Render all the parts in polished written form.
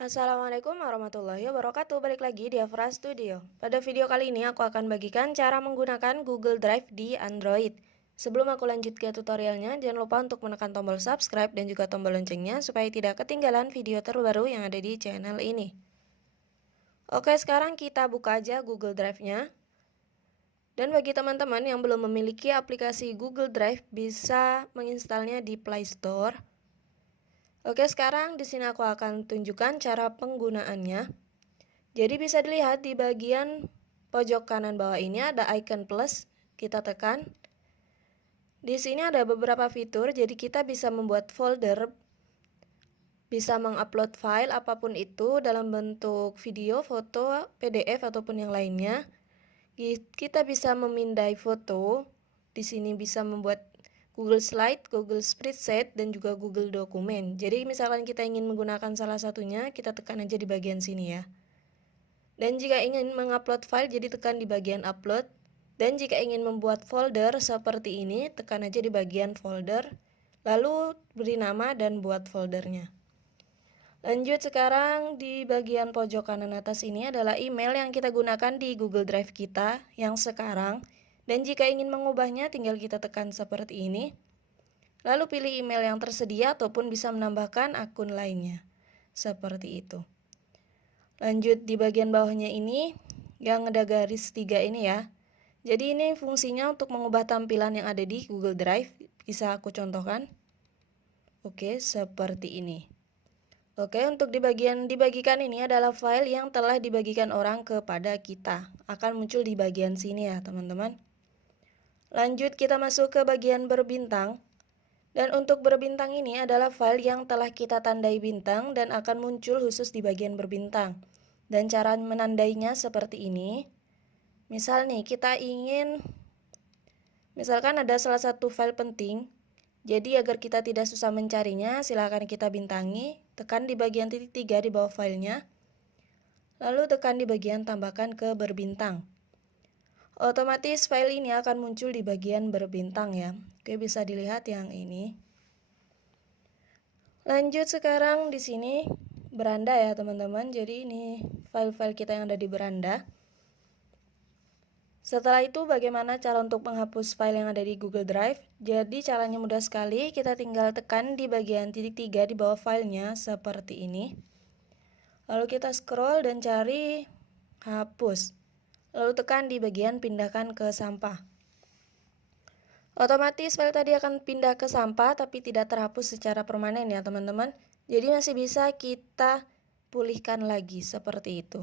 Assalamualaikum warahmatullahi wabarakatuh. Balik lagi di Afra Studio. Pada video kali ini aku akan bagikan cara menggunakan Google Drive di Android. Sebelum aku lanjut ke tutorialnya, jangan lupa untuk menekan tombol subscribe dan juga tombol loncengnya supaya tidak ketinggalan video terbaru yang ada di channel ini. Oke, sekarang kita buka aja Google Drive-nya. Dan bagi teman-teman yang belum memiliki aplikasi Google Drive, bisa menginstalnya di Play Store. Oke, sekarang di sini aku akan tunjukkan cara penggunaannya. Jadi bisa dilihat di bagian pojok kanan bawah ini ada icon plus, kita tekan. Di sini ada beberapa fitur, jadi kita bisa membuat folder, bisa mengupload file apapun itu dalam bentuk video, foto, PDF ataupun yang lainnya. Kita bisa memindai foto. Di sini bisa membuat Google Slide, Google Spreadsheet, dan juga Google Dokumen. Jadi misalkan kita ingin menggunakan salah satunya, kita tekan aja di bagian sini ya. Dan jika ingin mengupload file, jadi tekan di bagian upload. Dan jika ingin membuat folder seperti ini, tekan aja di bagian folder. Lalu beri nama dan buat foldernya. Lanjut, sekarang di bagian pojok kanan atas ini adalah email yang kita gunakan di Google Drive kita yang sekarang. Dan jika ingin mengubahnya, tinggal kita tekan seperti ini. Lalu pilih email yang tersedia ataupun bisa menambahkan akun lainnya. Seperti itu. Lanjut di bagian bawahnya ini yang ada garis 3 ini ya. Jadi ini fungsinya untuk mengubah tampilan yang ada di Google Drive. Bisa aku contohkan. Oke, seperti ini. Oke, untuk dibagikan ini adalah file yang telah dibagikan orang kepada kita. Akan muncul di bagian sini ya, teman-teman. Lanjut kita masuk ke bagian berbintang. Dan untuk berbintang ini adalah file yang telah kita tandai bintang dan akan muncul khusus di bagian berbintang. Dan cara menandainya seperti ini. Misal nih, kita ingin, misalkan ada salah satu file penting. Jadi agar kita tidak susah mencarinya, silakan kita bintangi, tekan di bagian titik 3 di bawah filenya. Lalu tekan di bagian tambahkan ke berbintang. Otomatis file ini akan muncul di bagian berbintang ya. Oke, bisa dilihat yang ini. Lanjut sekarang di sini beranda ya teman-teman. Jadi ini file-file kita yang ada di beranda. Setelah itu bagaimana cara untuk menghapus file yang ada di Google Drive? Jadi caranya mudah sekali, kita tinggal tekan di bagian titik 3 di bawah filenya seperti ini. Lalu kita scroll dan cari hapus. Lalu tekan di bagian pindahkan ke sampah. Otomatis file tadi akan pindah ke sampah tapi tidak terhapus secara permanen ya teman-teman. Jadi masih bisa kita pulihkan lagi seperti itu.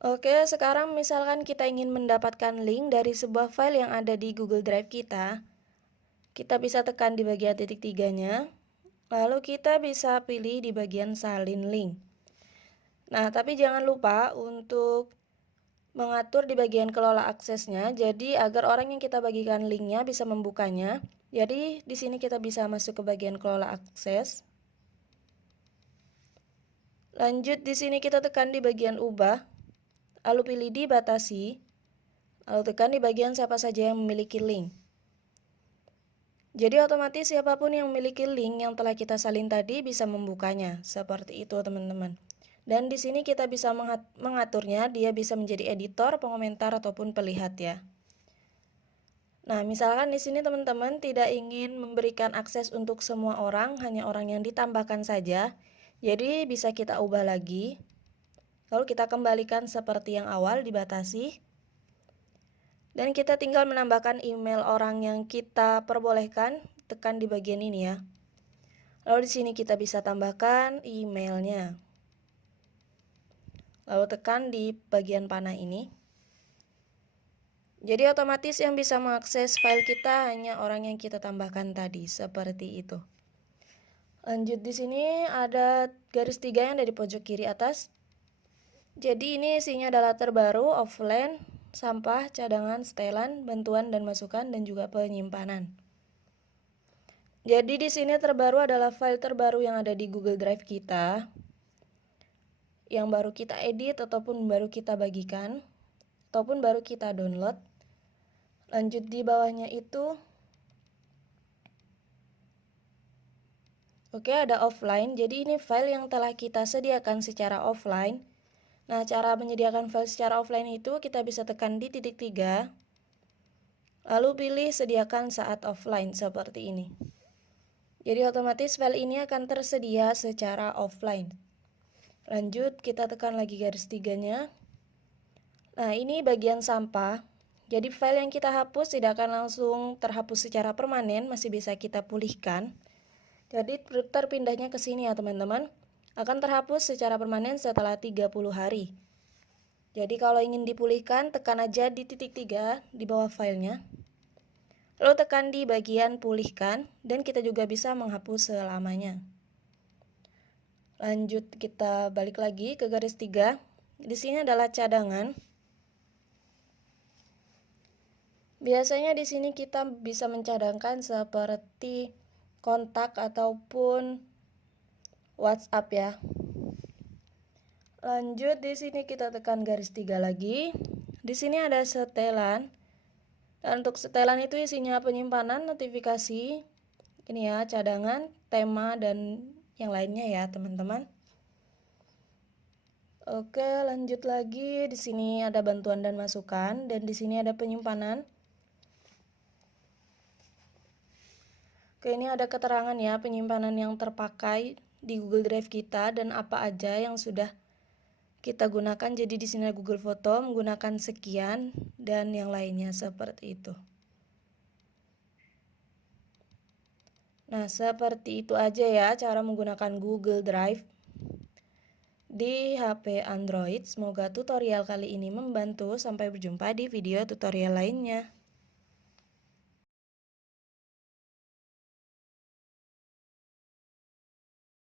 Oke, sekarang misalkan kita ingin mendapatkan link dari sebuah file yang ada di Google Drive kita bisa tekan di bagian titik 3-nya, lalu kita bisa pilih di bagian salin link. Nah, tapi jangan lupa untuk mengatur di bagian kelola aksesnya, jadi agar orang yang kita bagikan linknya bisa membukanya. Jadi di sini kita bisa masuk ke bagian kelola akses. Lanjut di sini kita tekan di bagian ubah, lalu pilih dibatasi, lalu tekan di bagian siapa saja yang memiliki link. Jadi otomatis siapapun yang memiliki link yang telah kita salin tadi bisa membukanya. Seperti itu teman-teman. Dan di sini kita bisa mengaturnya, dia bisa menjadi editor, pengomentar ataupun pelihat ya. Nah, misalkan di sini teman-teman tidak ingin memberikan akses untuk semua orang, hanya orang yang ditambahkan saja. Jadi bisa kita ubah lagi. Lalu kita kembalikan seperti yang awal, dibatasi. Dan kita tinggal menambahkan email orang yang kita perbolehkan, tekan di bagian ini ya. Lalu di sini kita bisa tambahkan emailnya. Lalu tekan di bagian panah ini. Jadi otomatis yang bisa mengakses file kita hanya orang yang kita tambahkan tadi, seperti itu. Lanjut di sini ada garis 3 yang ada di pojok kiri atas. Jadi ini isinya adalah terbaru, offline, sampah, cadangan, setelan, bantuan dan masukan, dan juga penyimpanan. Jadi di sini terbaru adalah file terbaru yang ada di Google Drive kita, yang baru kita edit ataupun baru kita bagikan, ataupun baru kita download. Lanjut di bawahnya itu, Oke, ada offline. Jadi ini file yang telah kita sediakan secara offline. Nah, cara menyediakan file secara offline itu kita bisa tekan di titik 3. Lalu pilih sediakan saat offline seperti ini. Jadi otomatis file ini akan tersedia secara offline. Lanjut, kita tekan lagi garis 3-nya. Nah, ini bagian sampah. Jadi file yang kita hapus tidak akan langsung terhapus secara permanen, masih bisa kita pulihkan. Jadi terpindahnya ke sini ya teman-teman. Akan terhapus secara permanen setelah 30 hari. Jadi kalau ingin dipulihkan, tekan aja di titik 3 di bawah filenya. Lalu tekan di bagian pulihkan dan kita juga bisa menghapus selamanya. Lanjut kita balik lagi ke garis 3. Di sini adalah cadangan. Biasanya di sini kita bisa mencadangkan seperti kontak ataupun WhatsApp ya. Lanjut di sini kita tekan garis 3 lagi. Di sini ada setelan. Dan untuk setelan itu isinya penyimpanan, notifikasi, ini ya, cadangan, tema dan yang lainnya ya, teman-teman. Oke, lanjut lagi. Di sini ada bantuan dan masukan dan di sini ada penyimpanan. Oke, ini ada keterangan ya, penyimpanan yang terpakai di Google Drive kita dan apa aja yang sudah kita gunakan. Jadi di sini ada Google Foto menggunakan sekian dan yang lainnya seperti itu. Nah, seperti itu aja ya cara menggunakan Google Drive di HP Android. Semoga tutorial kali ini membantu. Sampai berjumpa di video tutorial lainnya.